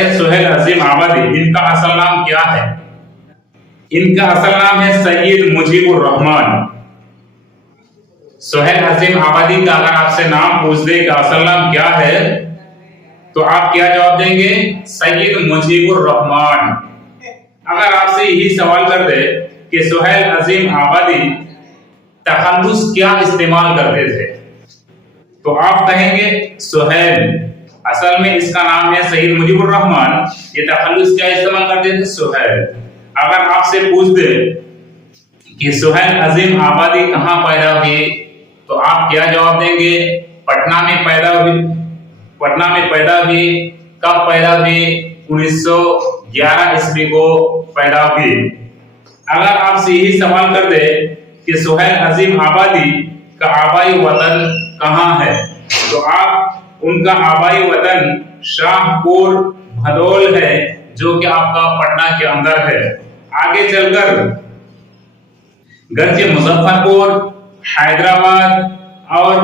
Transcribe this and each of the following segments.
रहे सुहेल अजीम आबादी, इनका असल नाम क्या है? इनका असल नाम है सैयद मुजीबुर रहमान। सुहेल अजीम आबादी का अगर आपसे नाम पूछ दे कि असल नाम क्या है, तो आप क्या जवाब देंगे? सैयद मुजीबुर रहमान। अगर आपसे यही सवाल कर दे कि सुहेल अजीम आबादी तखल्लुस क्या इस्तेमाल करते थे, तो आप कहेंगे सुहेल। असल में इसका नाम है सैयद मुजीबुर रहमान, ये तखल्लुस क्या इस्तेमाल करते थे? सुहेल। अगर आपसे पूछ दे कि सुहेल अजीम आबादी कहाँ पैदा हुए, तो आप क्या जवाब देंगे? पटना में पैदा हुई। पटना में पैदा हुई। कब पैदा हुई? 1911 ईस्वी को पैदा हुई। अगर आपसे यही सवाल कर दे कि सुहेल अजीम आबादी का आबाई वतन कहाँ है, तो आप उनका आबाई वतन शाहपुर भदोल है, जो कि आपका पटना के अंदर है। आगे चलकर गर्चे मुजफ्फरपुर, हैदराबाद और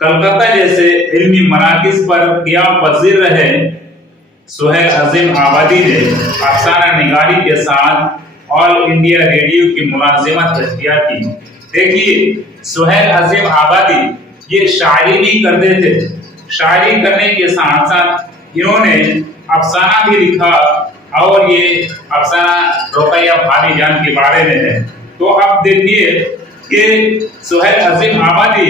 कलकत्ता जैसे इल्मी मराकिज पर क़ियाम पज़ीर रहे सुहेल अजीम आबादी ने अफसाना निगारी के साथ ऑल इंडिया रेडियो की मुलाजिमत इख्तियार की। देखिए, सुहेल अजीम आबादी ये शायरी भी करते थे। शायरी करने के साथ साथ इन्होंने अफसाना भी लिखा, और ये अफसाना रुकैया भाभी जान के बारे में है। तो आप देखिए कि सुहेल अजीम आबादी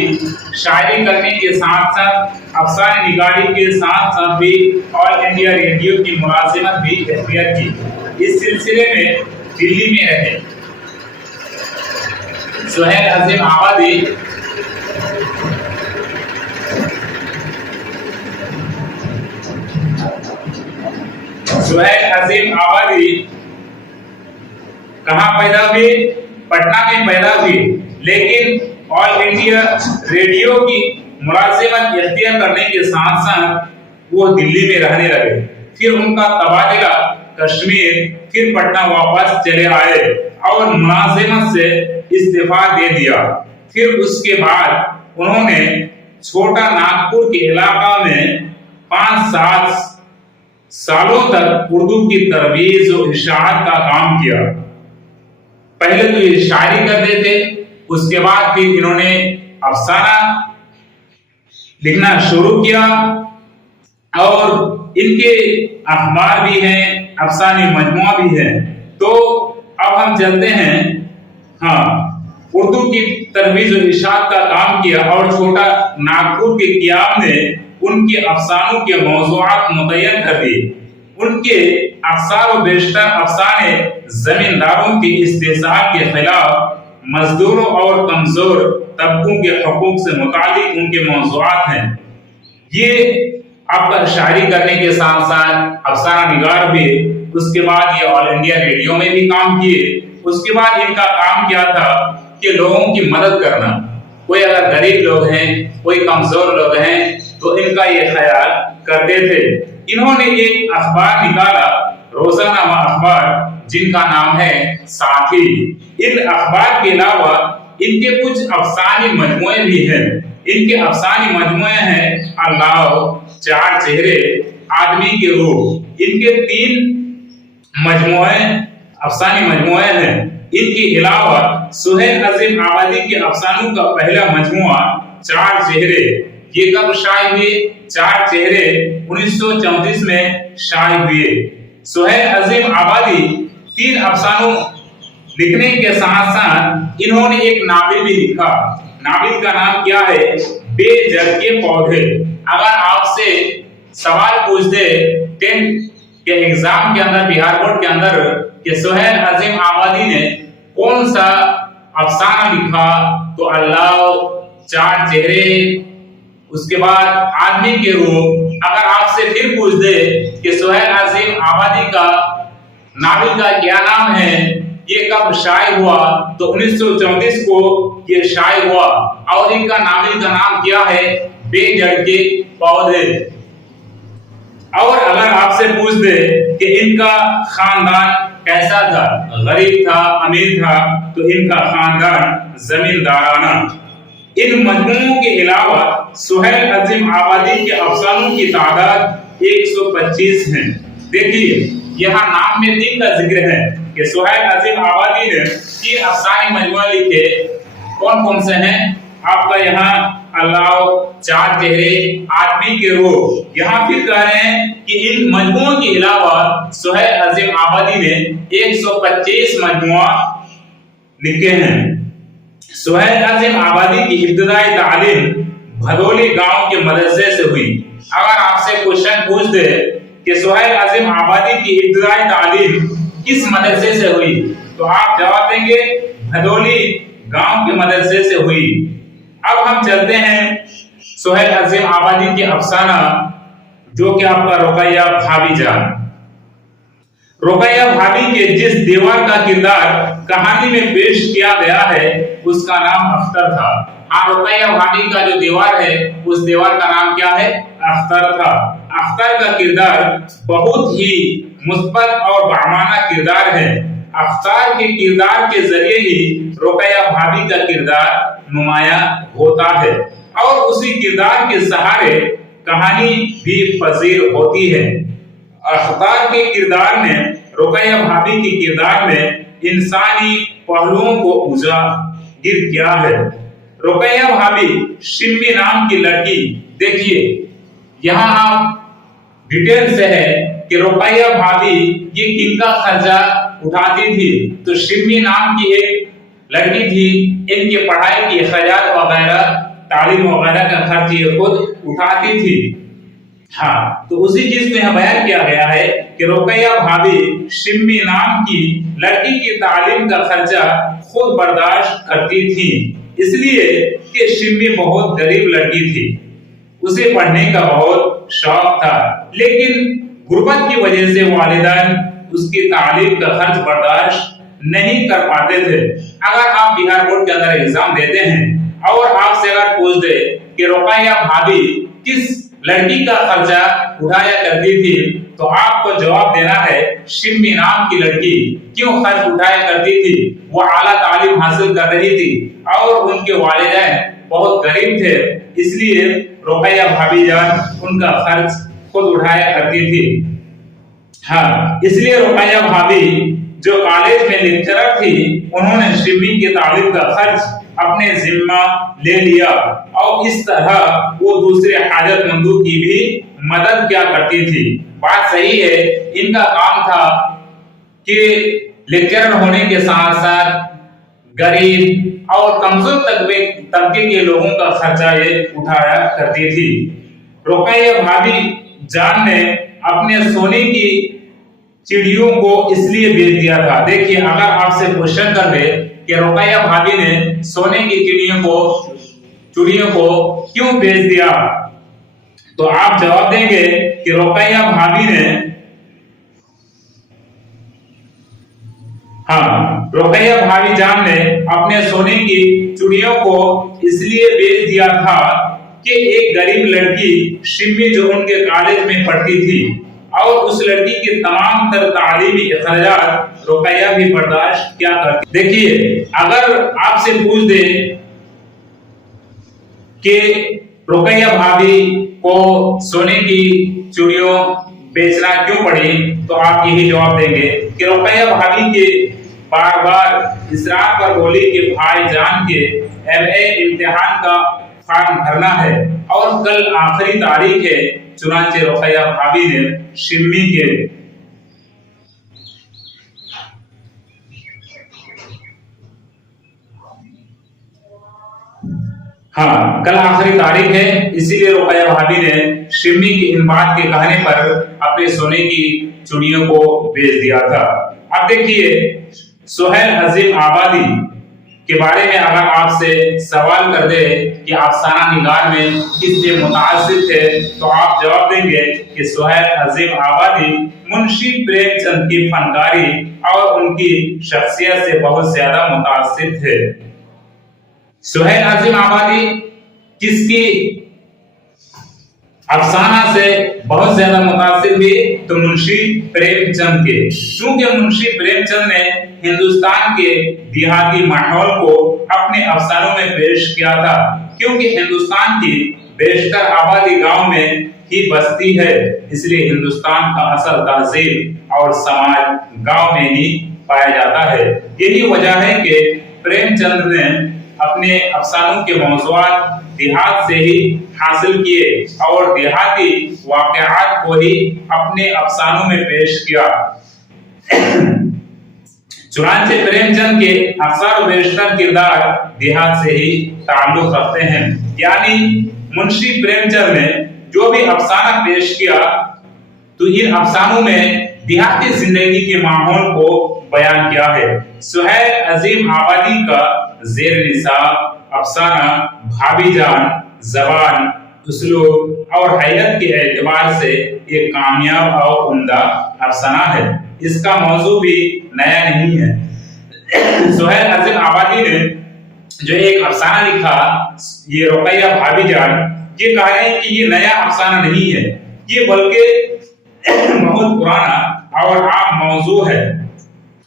शायरी करने के साथ साथ अफसाने निगारी के साथ साथ भी ऑल इंडिया रेडियो की मुलाजिमत भी इख्तियार की। इस सिलसिले में दिल्ली में रहे सुहेल अजीम आबादी कहाँ पैदा हुई? पटना में पैदा हुई, लेकिन ऑल इंडिया रेडियो की मुलाजिमत इख्तियार करने के साथ साथ वो दिल्ली में रहने लगे। फिर उनका तबादला कश्मीर, फिर पटना वापस चले आए और मुलाजिमत से इस्तीफा दे दिया। फिर उसके बाद उन्होंने छोटा नागपुर के इलाका में 5-7 सालों तक उर्दू की तरबीज और इशाअत का काम किया। पहले तो ये शायरी करते थे, उसके बाद फिर इन्होंने अफसाना लिखना शुरू किया, और इनके अखबार भी हैं, अफसाने मजमुआ भी है। तो अब हम चलते हैं, उर्दू की तरबीज और इशाअत का काम किया, और छोटा नागपुर के क़ियाम ने उनके अफसानों के मौज़ूआत मुतय्यन कर दिए। उनके अक्सर व बेशतर अफसाने जमींदारों के इस्तेहसाल के खिलाफ, मजदूरों और कमजोर तबकों के हकूक से मुतालिक उनके मौज़ूआत हैं। ये आपका शायरी करने के साथ साथ अफसाना निगार भी। उसके बाद ये ऑल इंडिया रेडियो में भी काम किए। उसके बाद इनका काम क्या था कि लोगों की मदद करना। कोई अगर गरीब लोग हैं, कोई कमजोर लोग हैं, तो इनका ये ख्याल करते थे। इन्होंने एक अखबार निकाला, रोजानामा अखबार, जिनका नाम है साथी। इन अखबार के अलावा इनके कुछ अफसानी मजमुए भी हैं। इनके अफसानी मजमुए हैं अल्लाह, चार चेहरे, आदमी के रूह। इनके 3 मजमुए अफसानी मजमुए हैं। इनके अलावा सुहेल अजीम आबादी के अफसानों का पहला मजमुआ चार चेहरे, ये कब शाये हुए? 4 चेहरे 1934 में शाये हुए। सुहेल अजीम आबादी 3 अफसानों लिखने के साथ साथ इन्होंने एक नावल भी लिखा। नावल का नाम क्या है? बेजड़ के पौधे। अगर आपसे सवाल पूछ दे 10th के एग्जाम के अंदर, बिहार बोर्ड के अंदर, कि सुहेल अजीम आबादी ने कौन सा अफसाना लिखा, तो अल्लाह, 4 चेहरे, उसके बाद आदमी के रूप। अगर आपसे फिर पूछ दे कि सुहेल अजीम आबादी का नावल का क्या नाम है, ये कब शाये हुआ, तो 1934 को ये शाये हुआ, और इनका नावल का नाम क्या है? बेजड़ के पौधे। और अगर आपसे पूछ दे कि इनका खानदान कैसा था, गरीब था, अमीर था, तो इनका खानदान जमींदाराना। इन मजमूओं के अलावा सुहेल अजीम आबादी के अफसानों की तादाद 125 है। देखिए यहाँ नाम में 3 का जिक्र है कि सुहैल अजीम आबादी ने 3 अफसानी मजमूए लिखे। कौन कौन से हैं? आपका यहाँ अल्लाह, 4 चेहरे, आदमी के रूह। यहाँ फिर कह रहे हैं कि इन मजमूओं के अलावा सुहैल अजीम आबादी ने 125 मजमुआ लिखे हैं। सुहैल अजीम आबादी की इब्तिदाई तालीम भदोली गांव के मदरसे से हुई। अगर आपसे क्वेश्चन पूछ दे कि सुहैल अजीम आबादी की इब्तिदाई तालीम किस मदरसे से हुई, तो आप जवाब देंगे भदोली गांव के मदरसे से हुई। अब हम चलते हैं सुहैल अजीम आबादी के अफसाना, जो कि आपका रुकैया भाभी जान। रुकैया भाभी के जिस देवर का किरदार कहानी में पेश किया गया है उसका नाम अख्तर था। हाँ, रुकैया भाभी का जो देवर है उस देवर का नाम क्या है? अख्तर था। अख्तर का किरदार बहुत ही मुस्बत और बामाना किरदार है। अख्तर के किरदार के जरिए ही रुकैया भाभी का किरदार नुमाया होता है और उसी किरदार के सहारे कहानी भी पजीर होती है। अख्तर के किरदार में, रुकैया भाभी के किरदार में इंसानी पहलुओं को उजागर किया है। रुकैया भाभी शिम्मी नाम की लड़की, देखिए यहाँ आप डिटेल से है कि रुकैया भाभी ये किनका खर्चा उठाती थी, तो शिम्मी नाम की एक लड़की थी, इनके पढ़ाई की खर्चात वगैरह, तालीम वगैरह का खर्च ये खुद उठाती थी। हाँ, तो उसी चीज को यहाँ बयान किया गया है कि रुकैया भाभी शिम्मी नाम की लड़की की तालीम का खर्चा खुद बर्दाश्त करती थी, इसलिए कि शिम्मी बहुत गरीब लड़की थी, उसे पढ़ने का बहुत शौक था, लेकिन गुर्बत की वजह से वालिदैन उसकी तालीम का खर्च बर्दाश्त नहीं कर पाते थे। अगर आप बिहार बोर्ड के अंदर एग्जाम देते हैं और आपसे अगर पूछ दे कि रुकैया भाभी किस लड़की का खर्चा उठाया करती थी, तो आपको जवाब देना है शिम्मी नाम की लड़की। क्यों खर्च उठाया करती थी? वो आला तालीम हासिल कर रही थी और उनके वालिदैन बहुत गरीब थे, इसलिए रुकैया भाभी जान उनका खर्च खुद उठाया करती थी। हाँ, इसलिए रुकैया भाभी जो कॉलेज में लेक्चरर थी, उन्होंने शिम्मी के तालीम का खर्च अपने जिम्मा ले लिया और इस तरह वो दूसरे हाजतमंदों की भी मदद क्या करती थी। बात सही है, इनका काम था कि लेक्चरर होने के साथ साथ गरीब और कमजोर तबके के लोगों का खर्चा ये उठाया करती थी। रुकैया भाभी जान ने अपने सोने की चिड़ियों को इसलिए बेच दिया था। देखिए, अगर आपसे क्वेश्चन कर दे कि रुकैया भाभी ने सोने की चिड़ियों को क्यों बेच दिया, तो आप जवाब देंगे कि रुकैया भाभी ने, हाँ, रुकैया भाभी जान ने अपने सोने की चिड़ियों को इसलिए बेच दिया था कि एक गरीब लड़की शिम्मी जो उनके कॉलेज में पढ़ती थी और उस लड़की के तमाम तर तालीमी खर्चात रुकैया भी बर्दाश्त क्या करती। देखिए, अगर आपसे पूछ दे कि रुकैया भाभी को सोने की चूड़ियों बेचना क्यों पड़ी, तो आप यही जवाब देंगे कि रुकैया भाभी के बार बार इसरार पर बोली कि भाईजान के एमए इम्तिहान का फॉर्म भरना है और कल आखिरी तारीख है, चुनांचे रुकैया भाभी ने शिम्मी के हाँ, कल आखिरी तारीख है, इसीलिए रुकैया भाभी ने शिम्मी की इन बात के कहने पर अपने सोने की चूड़ियों को बेच दिया था। अब देखिए, सुहैल अजीम आबादी के बारे में अगर आपसे सवाल कर दे कि अफसाना निगार में किससे मुतासिर थे, तो आप जवाब देंगे कि सुहैल अजीम आबादी मुंशी प्रेमचंद की फनकारी और उनकी शख्सियत से बहुत ज्यादा मुतासिर थे। सुहैल अजीम आबादी किसकी अफसाना से बहुत ज्यादा मुतासिर हुए, तो मुंशी प्रेमचंद के। क्योंकि मुंशी प्रेमचंद ने हिंदुस्तान के देहाती माहौल को अपने अफसानों में पेश किया था, क्योंकि हिंदुस्तान की बेशतर आबादी गांव में ही बसती है, इसलिए हिंदुस्तान का असल तहजीब और समाज गांव में ही पाया जाता है। यही वजह है कि प्रेमचंद ने अपने अफसानों के मौज़ूआत देहात से ही हासिल किए और देहाती वाक़यात को ही अपने अफसानों में पेश किया। चुनांचे प्रेमचंद के अक्सर बेशतर किरदार देहात से ही ताल्लुक रखते हैं, यानी मुंशी प्रेमचंद ने जो भी अफसाना पेश किया तो इन अफसानों में देहाती जिंदगी के माहौल को बयान किया है। सुहैल अजीम आबादी का जेर निसाब अफसाना भाभी जान जबान, उसलूब और हैयत के एतबार से एक कामयाब और उम्दा अफसाना है। इसका मौजू भी नया नहीं है। सुहैल अजीम आबादी ने जो एक अफसाना लिखा, ये रुकैया भाभी जान, ये कह रहे हैं कि ये नया अफसाना नहीं है, ये बल्कि बहुत पुराना और आम मौजू है।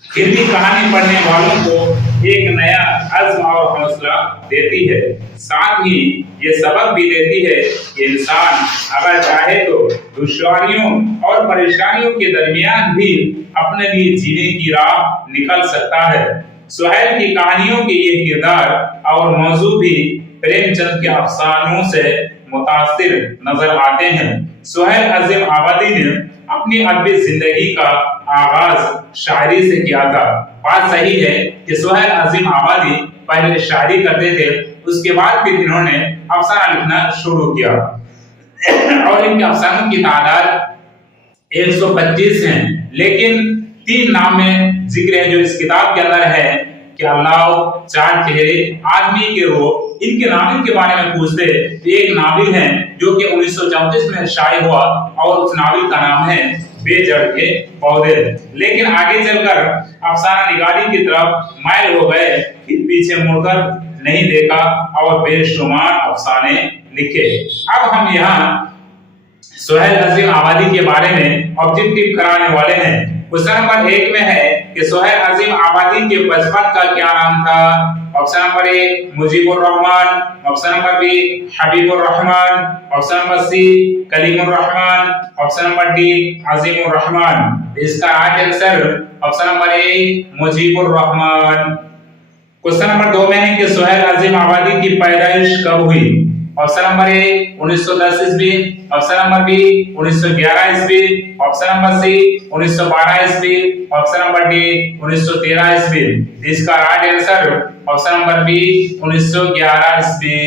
फिर भी कहानी पढ़ने वालों को एक नया अज़्म और हौसला देती है, साथ ही ये सबक भी देती है कि इंसान अगर चाहे तो दुश्वारियों और परेशानियों के दरमियान भी अपने लिए जीने की राह निकल सकता है। सुहैल की कहानियों के ये किरदार और मौजू भी प्रेमचंद के अफसानों से मुतासिर नजर आते हैं। सुहैल अजीम आबादी ने अपनी अदबी जिंदगी का आगाज शायरी से किया था। बात सही है कि सुहैल अजीम आबादी पहले शायरी करते थे, उसके बाद फिर इन्होंने अफसाना लिखना शुरू किया और इनके अफसानों की तादाद 125 हैं, लेकिन 3 नाम में जिक्र है जो इस किताब के अंदर है कि अल्लाह, चार चेहरे, आदमी के रूह। इनके नाविल के बारे में पूछते तो एक नाविल है जो कि 1934 में शाये हुआ और उस नाविल का नाम है बेजड़ के पौधे, लेकिन आगे चलकर अफसाना निगारी की तरफ माइल हो गए, फिर पीछे मुड़कर नहीं देखा और बेशुमार अफसाने लिखे। अब हम यहाँ सुहैल अजीम आबादी के बारे में ऑब्जेक्टिव कराने वाले हैं। क्वेश्चन नंबर 1 में है कि सुहैल अजीम आबादी के बचपन का क्या नाम था? Option number A Mujibur Rahman, option number B Habibur Rahman, option number C Kalimur Rahman, option number D Azimur Rahman. इसका right answer option number A Mujibur Rahman. Question number 2 में है कि सुहैल अजीम आबादी की पैदाइश कब हुई? ऑप्शन नंबर ए 1910 ईस्वी, ऑप्शन नंबर बी 1911 ईस्वी, ऑप्शन नंबर सी 1912 ईस्वी, ऑप्शन नंबर डी 1913 ईस्वी। इसका right answer option number B 1911 ईस्वी।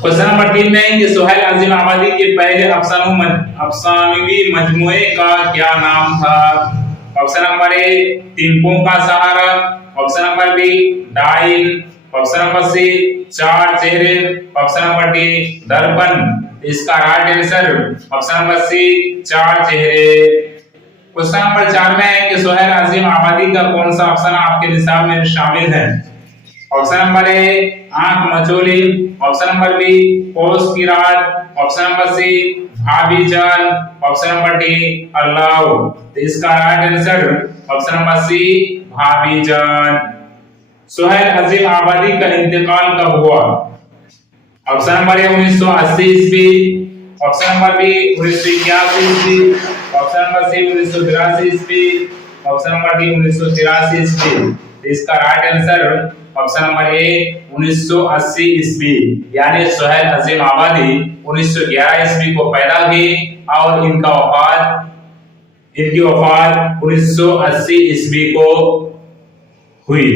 क्वेश्चन नंबर 3 में है कि सुहैल अजीम आबादी के पहले अफसानवी मजमुए का क्या नाम था? ऑप्शन नंबर ए तिनकों का सहारा, ऑप्शन नंबर बी डाइन, ऑप्शन नंबर सी चार चेहरे, ऑप्शन नंबर डी दर्पण। इसका right answer option number C चार चेहरे। क्वेश्चन नंबर 4 में है कि सुहैल अजीम आबादी का कौन सा अफसाना आपके निसाब में शामिल है? ऑप्शन नंबर ए आंख मचोली, ऑप्शन नंबर बी पोस की रात, ऑप्शन नंबर सी भाभी जान, ऑप्शन नंबर डी अल्लाह। इसका right answer option number C Bhabhi Jaan. Suhail अजीम आबादी का इंतकाल कब हुआ? ऑप्शन नंबर ए 1980 ईस्वी, ऑप्शन नंबर बी 1981 ईस्वी, ऑप्शन नंबर सी 1982 ईस्वी, ऑप्शन नंबर डी 1983 ईस्वी। इसका राइट आंसर ऑप्शन नंबर ए 1980 ईस्वी, यानी सुहैल अजीम आबादी 1911 ईस्वी को पैदा हुई और इनकी वफात 1980 ईस्वी को हुई।